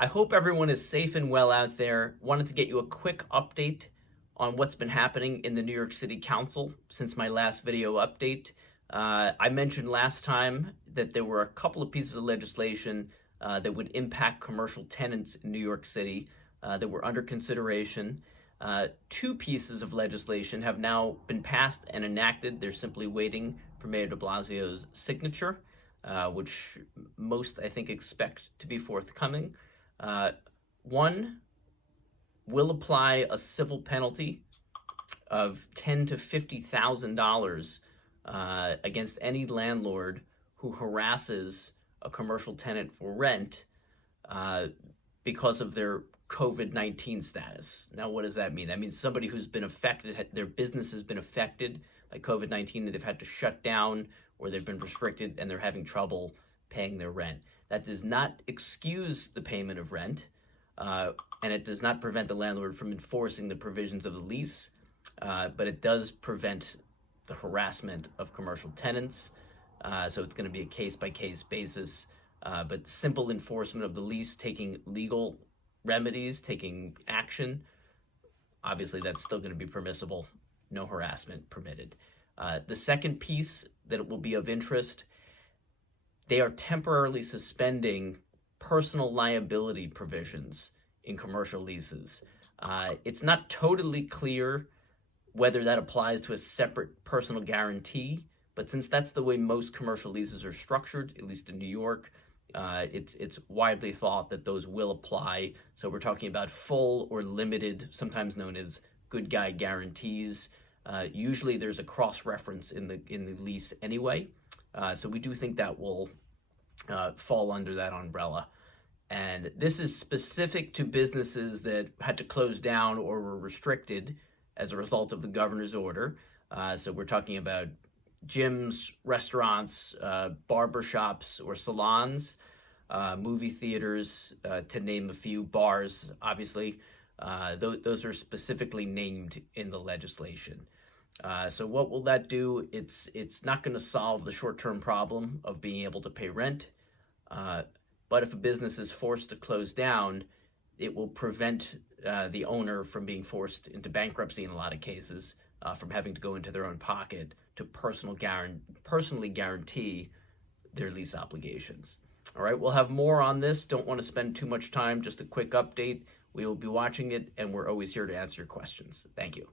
I hope everyone is safe and well out there. Wanted to get you a quick update on what's been happening in the New York City Council since my last video update. I mentioned last time that there were a couple of pieces of legislation that would impact commercial tenants in New York City that were under consideration. Two pieces of legislation have now been passed and enacted. They're simply waiting for Mayor de Blasio's signature, which most, I think, expect to be forthcoming. One will apply a civil penalty of $10,000 to $50,000 against any landlord who harasses a commercial tenant for rent because of their COVID-19 status. Now, what does that mean? That means somebody who's been affected, their business has been affected by COVID-19, and they've had to shut down or they've been restricted and they're having trouble paying their rent. That does not excuse the payment of rent, and it does not prevent the landlord from enforcing the provisions of the lease, but it does prevent the harassment of commercial tenants. So it's going to be a case-by-case basis, but simple enforcement of the lease, taking legal remedies, taking action, obviously that's still going to be permissible, no harassment permitted. The second piece that will be of interest, they are temporarily suspending personal liability provisions in commercial leases. It's not totally clear whether that applies to a separate personal guarantee, but since that's the way most commercial leases are structured, at least in New York, it's widely thought that those will apply. So we're talking about full or limited, sometimes known as good guy guarantees. Usually there's a cross-reference in the lease anyway. So we do think that will fall under that umbrella. And this is specific to businesses that had to close down or were restricted as a result of the governor's order. So we're talking about gyms, restaurants, barbershops or salons, movie theaters, to name a few, bars, obviously. Those are specifically named in the legislation. So what will that do? It's not going to solve the short-term problem of being able to pay rent, but if a business is forced to close down, it will prevent the owner from being forced into bankruptcy in a lot of cases, from having to go into their own pocket to personally guarantee their lease obligations. All right, we'll have more on this. Don't want to spend too much time, just a quick update. We will be watching it, and we're always here to answer your questions. Thank you.